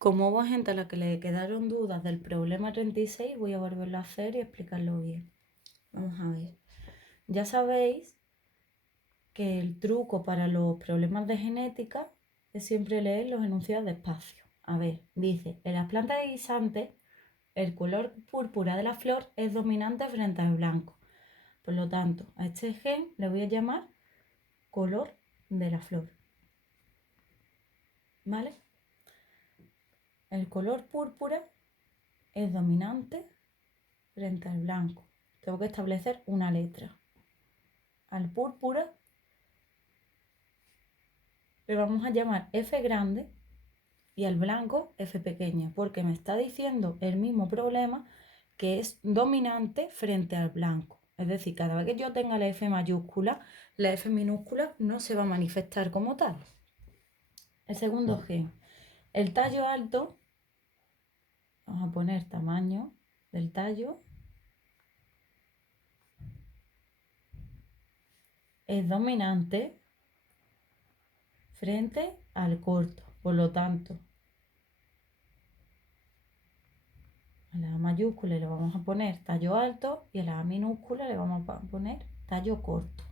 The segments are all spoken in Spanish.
Como hubo gente a la que le quedaron dudas del problema 36, voy a volverlo a hacer y explicarlo bien. Vamos a ver. Ya sabéis que el truco para los problemas de genética es siempre leer los enunciados despacio. A ver, dice, en las plantas guisantes el color púrpura de la flor es dominante frente al blanco. Por lo tanto, a este gen le voy a llamar color de la flor. ¿Vale? El color púrpura es dominante frente al blanco. Tengo que establecer una letra. Al púrpura le vamos a llamar F grande y al blanco F pequeña, porque me está diciendo el mismo problema que es dominante frente al blanco. Es decir, cada vez que yo tenga la F mayúscula, la F minúscula no se va a manifestar como tal. El segundo gen, el tallo alto, vamos a poner tamaño del tallo, es dominante frente al corto. Por lo tanto, a la A mayúscula le vamos a poner tallo alto y a la A minúscula le vamos a poner tallo corto.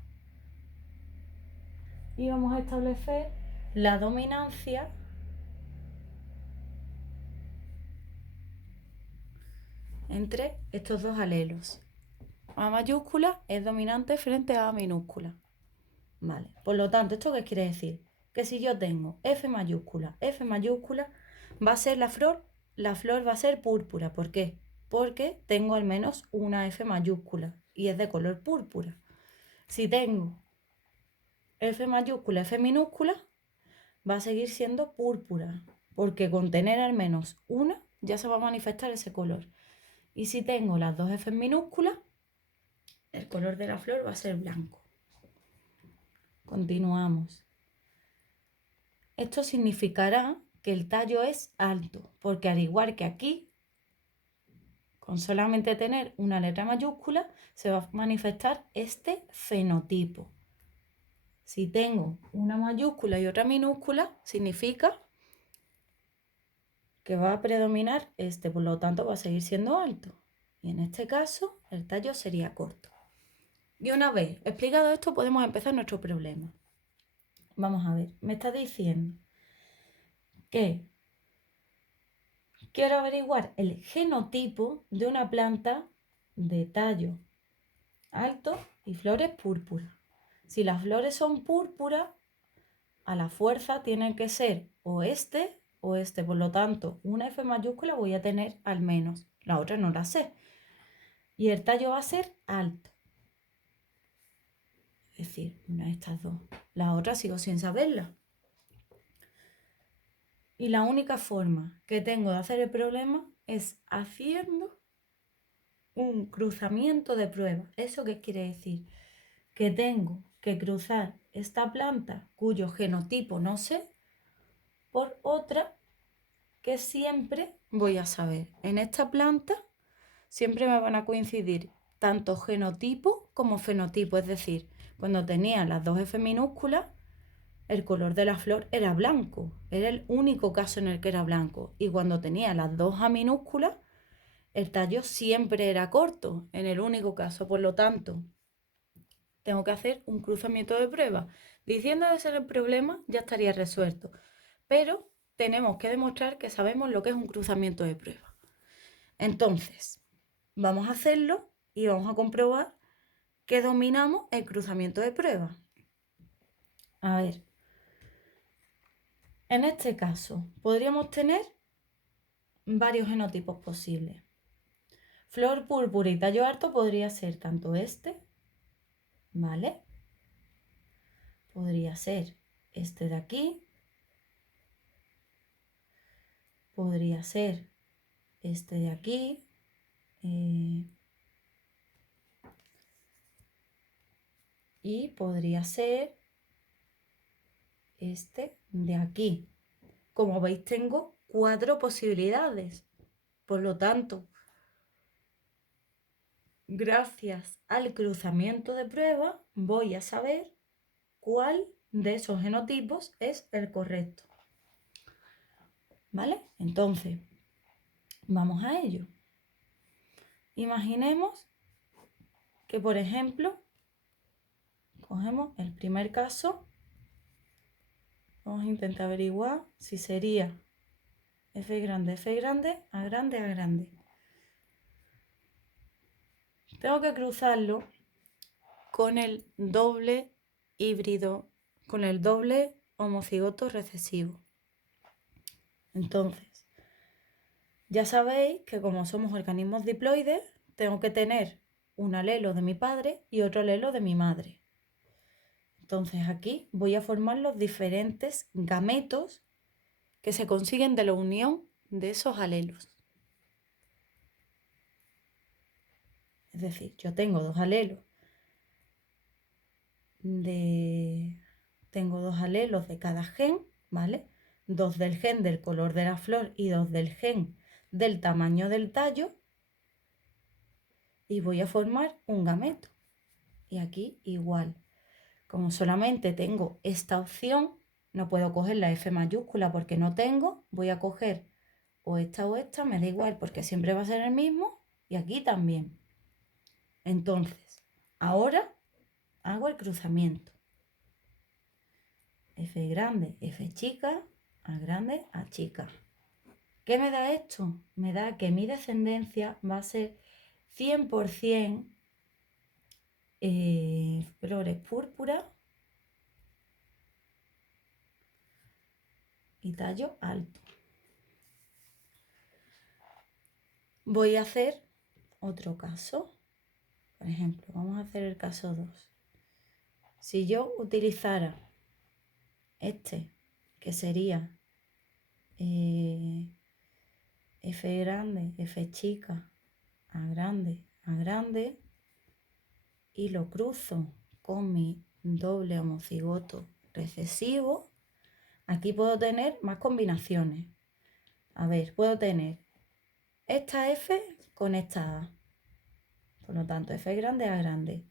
Y vamos a establecer la dominancia entre estos dos alelos. A mayúscula es dominante frente a A minúscula. Vale, por lo tanto, ¿esto qué quiere decir? Que si yo tengo F mayúscula, va a ser la flor va a ser púrpura. ¿Por qué? Porque tengo al menos una F mayúscula y es de color púrpura. Si tengo F mayúscula, F minúscula, va a seguir siendo púrpura, porque con tener al menos una ya se va a manifestar ese color. Y si tengo las dos F minúsculas, el color de la flor va a ser blanco. Continuamos. Esto significará que el tallo es alto, porque al igual que aquí, con solamente tener una letra mayúscula, se va a manifestar este fenotipo. Si tengo una mayúscula y otra minúscula, significa que va a predominar este, por lo tanto va a seguir siendo alto. Y en este caso, el tallo sería corto. Y una vez explicado esto, podemos empezar nuestro problema. Vamos a ver, me está diciendo que quiero averiguar el genotipo de una planta de tallo alto y flores púrpura. Si las flores son púrpura, a la fuerza tienen que ser o este o este. Por lo tanto, una F mayúscula voy a tener al menos. La otra no la sé. Y el tallo va a ser alto. Es decir, una de estas dos. La otra sigo sin saberla. Y la única forma que tengo de hacer el problema es haciendo un cruzamiento de prueba. ¿Eso qué quiere decir? Que tengo que cruzar esta planta cuyo genotipo no sé por otra que siempre voy a saber. En esta planta siempre me van a coincidir tanto genotipo como fenotipo. Es decir, cuando tenía las dos F minúsculas, el color de la flor era blanco. Era el único caso en el que era blanco. Y cuando tenía las dos A minúsculas, el tallo siempre era corto, en el único caso. Por lo tanto, tengo que hacer un cruzamiento de prueba. Diciendo de ser el problema, ya estaría resuelto. Pero tenemos que demostrar que sabemos lo que es un cruzamiento de prueba. Entonces, vamos a hacerlo y vamos a comprobar que dominamos el cruzamiento de prueba. A ver, en este caso podríamos tener varios genotipos posibles. Flor púrpura y tallo alto podría ser tanto este, ¿vale? Podría ser este de aquí. Podría ser este de aquí. Y podría ser este de aquí. Como veis, tengo 4 posibilidades. Por lo tanto, gracias al cruzamiento de prueba, voy a saber cuál de esos genotipos es el correcto. ¿vale? Entonces, vamos a ello. Imaginemos que, por ejemplo, cogemos el primer caso. Vamos a intentar averiguar si sería F grande, A grande, A grande. Tengo que cruzarlo con el doble híbrido, con el doble homocigoto recesivo. Entonces, ya sabéis que como somos organismos diploides, tengo que tener un alelo de mi padre y otro alelo de mi madre. Entonces aquí voy a formar los diferentes gametos que se consiguen de la unión de esos alelos. Es decir, yo tengo dos alelos de cada gen, ¿vale? Dos del gen del color de la flor y dos del gen del tamaño del tallo. Y voy a formar un gameto. Y aquí igual. Como solamente tengo esta opción, no puedo coger la F mayúscula porque no tengo, voy a coger o esta, me da igual porque siempre va a ser el mismo y aquí también. Entonces, ahora hago el cruzamiento. F grande, F chica, A grande, A chica. ¿Qué me da esto? Me da que mi descendencia va a ser 100% flores púrpura y tallo alto. Voy a hacer otro caso. Por ejemplo, vamos a hacer el caso 2. Si yo utilizara este, que sería F grande, F chica, A grande, y lo cruzo con mi doble homocigoto recesivo, aquí puedo tener más combinaciones. A ver, puedo tener esta F con esta A. Por lo tanto, F grande, A grande.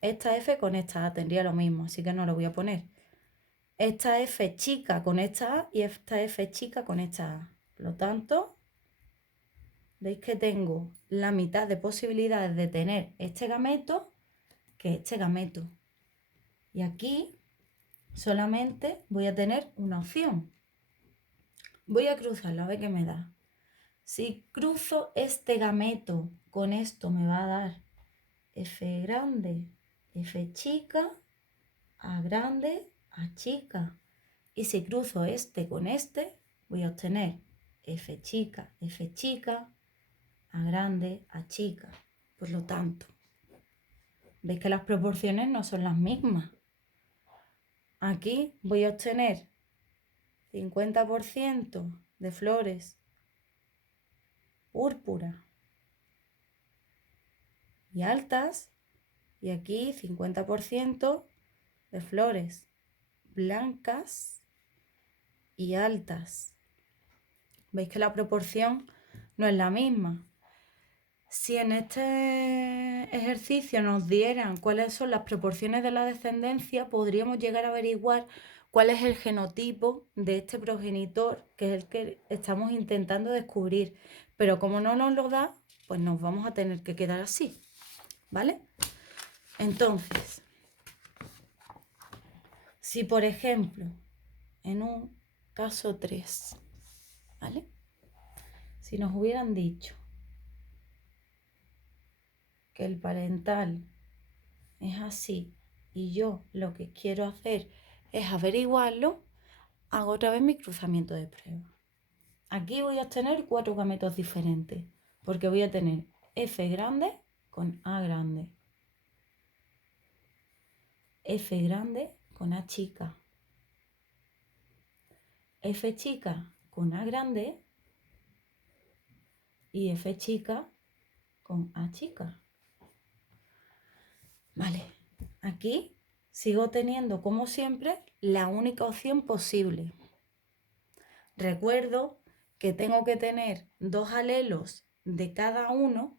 Esta F con esta A tendría lo mismo, así que no lo voy a poner. Esta F chica con esta A y esta F chica con esta A. Por lo tanto, veis que tengo la mitad de posibilidades de tener este gameto que este gameto. Y aquí solamente voy a tener una opción. Voy a cruzarlo, a ver qué me da. Si cruzo este gameto con esto me va a dar F grande, F chica, A grande, A chica. Y si cruzo este con este, voy a obtener F chica, A grande, A chica. Por lo tanto, veis que las proporciones no son las mismas. Aquí voy a obtener 50% de flores púrpura y altas, y aquí 50% de flores blancas y altas. Veis que la proporción no es la misma. Si en este ejercicio nos dieran cuáles son las proporciones de la descendencia, podríamos llegar a averiguar cuál es el genotipo de este progenitor, que es el que estamos intentando descubrir. Pero como no nos lo da, pues nos vamos a tener que quedar así, ¿vale? Entonces, si por ejemplo, en un caso 3, ¿vale? Si nos hubieran dicho que el parental es así y yo lo que quiero hacer es averiguarlo, hago otra vez mi cruzamiento de prueba. Aquí voy a obtener 4 gametos diferentes, porque voy a tener F grande con A grande, F grande con A chica, F chica con A grande y F chica con A chica. Vale, aquí sigo teniendo, como siempre, la única opción posible. Recuerdo que tengo que tener 2 alelos de cada uno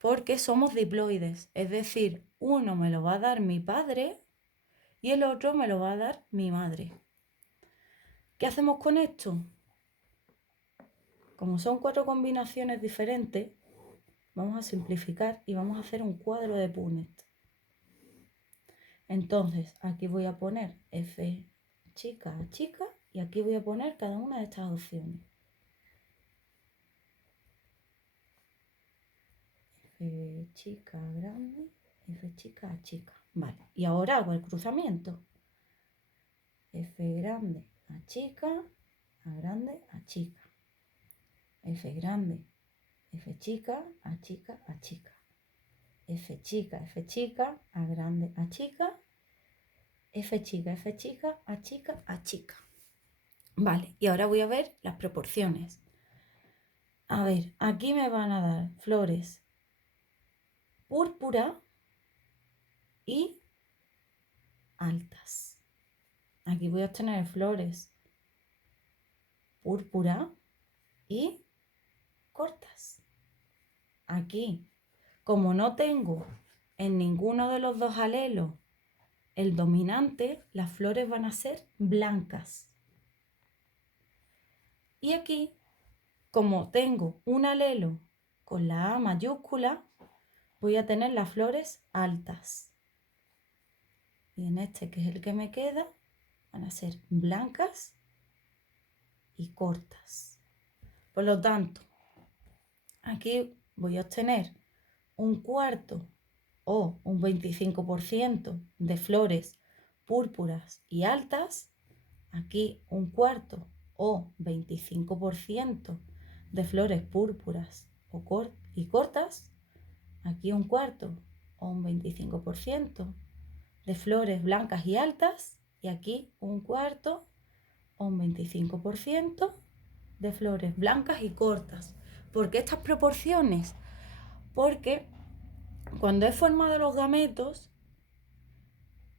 porque somos diploides, es decir, uno me lo va a dar mi padre y el otro me lo va a dar mi madre. ¿Qué hacemos con esto? como son 4 combinaciones diferentes, vamos a simplificar y vamos a hacer un cuadro de Punnett. Entonces, aquí voy a poner F chica a chica y aquí voy a poner cada una de estas opciones. F chica grande, F chica a chica. Vale, y ahora hago el cruzamiento. F grande a chica, a grande a chica. F grande, F chica, a chica, a chica. F chica, a grande, a chica. F chica, a chica, a chica. Vale, y ahora voy a ver las proporciones. A ver, aquí me van a dar flores púrpura y altas. Aquí voy a obtener flores púrpura y cortas. Aquí, como no tengo en ninguno de los dos alelos el dominante, las flores van a ser blancas. Y aquí, como tengo un alelo con la A mayúscula, voy a tener las flores altas. Y en este, que es el que me queda, van a ser blancas y cortas. Por lo tanto, aquí voy a obtener un cuarto o un 25% de flores púrpuras y altas. Aquí un cuarto o 25% de flores púrpuras y cortas. Aquí un cuarto o un 25% de flores blancas y altas. Y aquí un cuarto o un 25% de flores blancas y cortas. ¿Por qué estas proporciones? Porque cuando he formado los gametos,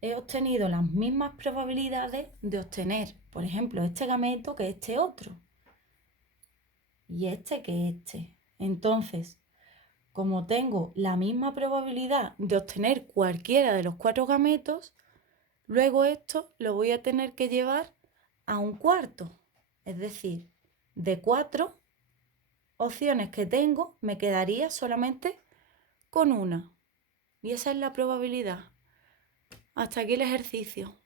he obtenido las mismas probabilidades de obtener, por ejemplo, este gameto que este otro. Y este que este. Entonces, como tengo la misma probabilidad de obtener cualquiera de los 4 gametos, luego esto lo voy a tener que llevar a un cuarto. Es decir, de 4 opciones que tengo, me quedaría solamente con una. Y esa es la probabilidad. Hasta aquí el ejercicio.